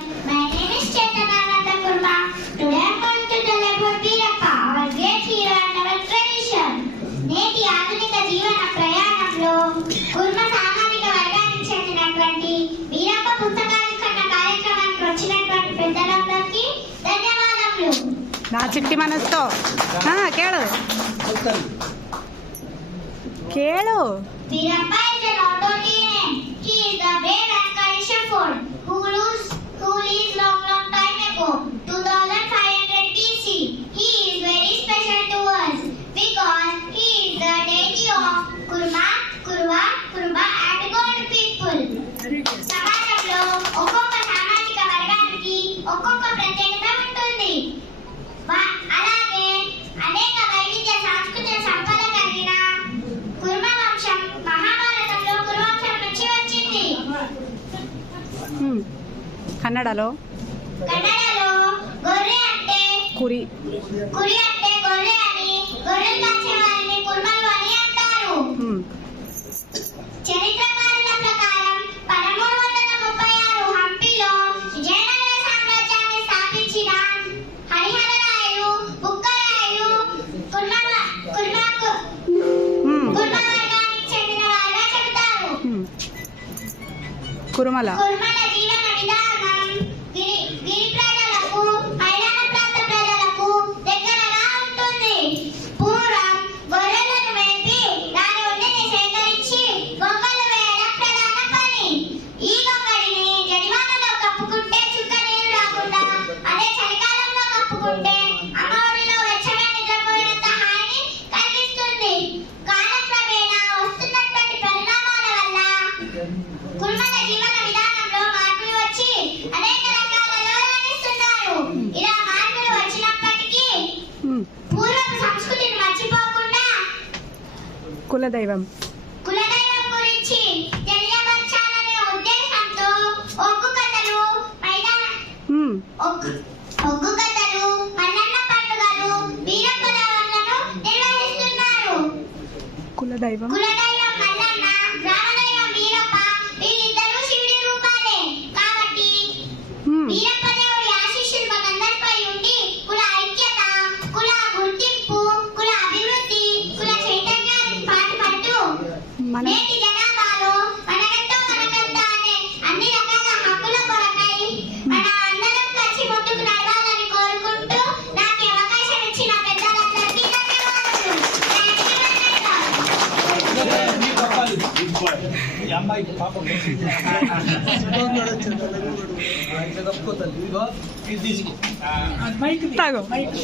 My name is Chetanananda Kurma. Today I am going to tell about Veerappa, our great hero and our tradition. నేటి ఆధునిక జీవన ప్రయాణంలో కుర్మ సామాజిక వర్గానికి చెందినటువంటి వీరప్ప పుస్తకావిష్కరణ కార్యక్రమానికి వచ్చినటువంటి పెద్దలందరికీ ధన్యవాదములు. నా చిట్టి మనసుతో కేಳು కేಳು. Veerappa is an ordinary name. He is the brave and courageous shepherd who lived long time ago, 2500 BC. He is very special to us because he is the deity of Kurma, Kurva, Kurba and God people. సమాజంలో ఒక్కొక్క సామాజిక వర్గానికి ఒక్కొక్క ప్రత్యేకత ఉంటుంది. అలాగే అనేక వైవిధ్య సాంస్కృతిక సంపద కలిగిన కుర్మ వంశం మహాభారతంలో కురువంశం నుంచి వచ్చింది. కన్నడలో గొర్రె అంటే కురి అంటే గొర్రె అని, గొర్రెలు కాచే వారిని కుర్మలు అని అంటారు. చరిత్రకారుల ప్రకారం 1336 హంపీలో విజయనగర సామ్రాజ్యాన్ని స్థాపించిన హరిహరరాయలు, బుక్కరాయలు కుర్మ వర్గానికి చెందిన వారుగా చెబుతారు. కుర్మల జీవన విధానం గిరి ప్రజలకు, మైదాన ప్రాంత ప్రజలకు దగ్గరగా ఉంటుంది. పూర్వం గొర్రెలను మేపి దాని ఉన్నిని సేకరించి గొంగలు వేయడం ప్రధాన పని. ఈ గొంగడిని జడివానలో కప్పుకుంటే చుక్క నీరు రాకుండా, అదే చలికాలంలో కప్పుకుంటే అమ్మఒడిలో వెచ్చగా నిద్రపోయినంత హాయిని కలిగిస్తుంది. కాలక్రమేణా వస్తున్నటువంటి పరిణామాల వల్ల కుర్మల జీవన విధానంలో మార్పులు వచ్చి అనేక రంగాలలో రాణిస్తున్నారు. ఇలా మార్పులు వచ్చినప్పటికీ పూర్వపు సంస్కృతిని మర్చిపోకుండా కులదైవం గురించి తెలియపరచాలనే ఉద్దేశంతో ఒగ్గు కథలు, మల్లన్న పండుగలు, వీరప్ప నవళ్లను నిర్వహిస్తున్నారు. కులదైవం మల్లన్న, గ్రామదైవం వీరప్ప వీళ్ళిద్దరూ శివుడి రూపాలే. కాబట్టి వీరప్ప దేవుడి ఆశీస్సులు మనందరిపై ఉండి కుల ఐక్యత, కుల గుర్తింపు, కుల అభివృద్ధి, కుల చైతన్యానికి పాటుపడుతూ నేటి జనాభాలో మనకంటూ మనకంతా అనే అన్ని రకాల హక్కుల కొరకై మన అందరం కలిసి ముందుకు నడవాలని కోరుకుంటూ నాకు అవకాశం ఇచ్చిన పెద్దలందరికీ ధన్యవాదాలు. అమ్మాయికి పాపం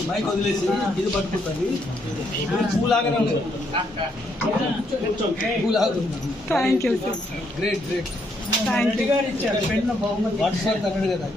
మైక్ వదిలేసి ఇది పట్టుకుంటుంది. పూలాగానే ఉంది. Thank you. Great thank you. WhatsApp అన్నాడు కదా.